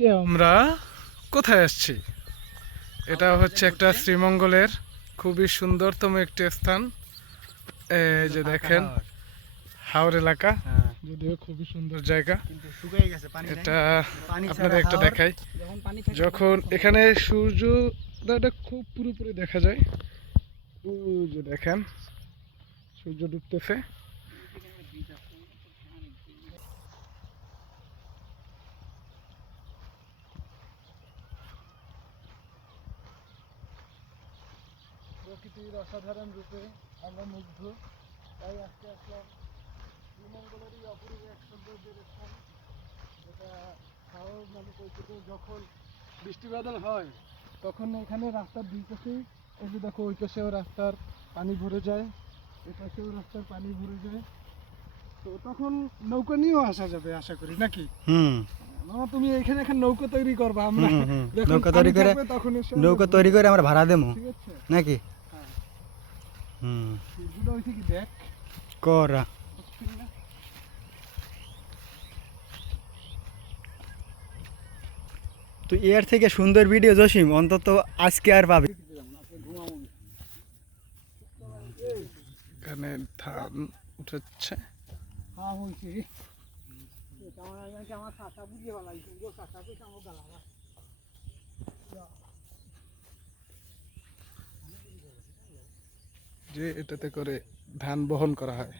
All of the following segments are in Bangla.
আজকে আমরা কোথায় আসছি? এটা হচ্ছে একটা শ্রীমঙ্গলের খুবই সুন্দরতম একটি স্থান। এই যে দেখেন হাওর। এলাকা হ্যাঁ। যদিও খুবই সুন্দর জায়গা। এটা আপনাদের একটা দেখাই। যখন এখানে সূর্যটা খুব পুরোপুরি দেখা যায়। দেখেন সূর্য ডুবতেছে। প্রকৃতির অসাধারণ রূপে আমরা মুগ্ধ। তাই আজকে আসলাম শ্রীমঙ্গলেরই অপূর্ব এক সৌন্দর্যের স্থান যেটা হাওর নামে পরিচিত যখন বৃষ্টি বাদল হয় তখন এখানে রাস্তার দুই পাশেই এই যে দেখো ওই পাশেও রাস্তার পানি ভরে যায় এই পাশেও রাস্তার পানি ভরে যায়। তো তখন নৌকা নিয়েও আসা যাবে আশা করি নাকি? হুম। মামা তুমি এখানে এখন নৌকা তৈরি করবা আমরা। নৌকা তৈরি করে- নৌকা তৈরি করে আমরা ভাড়া দেবো ঠিক আছে। নাকি? হুম সূর্যটা হয়েছে কি দেখ করা। তো এর থেকে সুন্দর ভিডিও জসিম অন্তত আজকে আর পাবি। এখানে ধান উঠেছে। হ্যাঁ হয়েছে যে এটাতে করে ধান বহন করা হয়।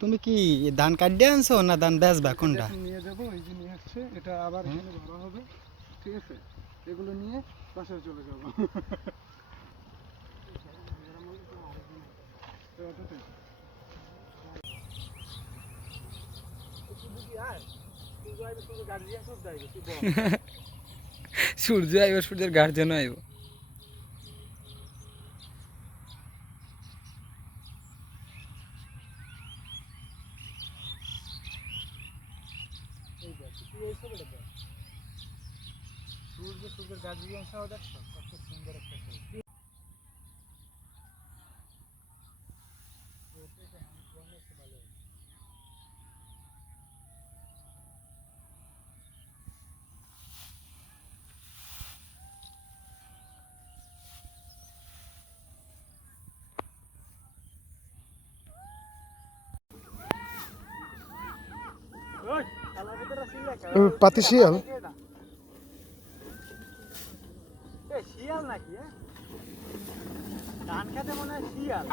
তুমি কি ধান কাটিয়ে আনছো না ধান বেচবা কোনটা? এখন নিয়ে যাব এই যে নিয়ে আসছে এটা আবার এখানে ভরা হবে ঠিক আছে? এগুলো নিয়ে বাসায় চলে যাব। এই অটোতে। সূর্য আইব সূর্যের গার্জেন আইব। সূর্য সূর্যের গার্জেন সহ দেখছ কত সুন্দর একটা ছবি। পাতি শিয়াল। নাকি ধান খেতে মনে হয় শিয়াল।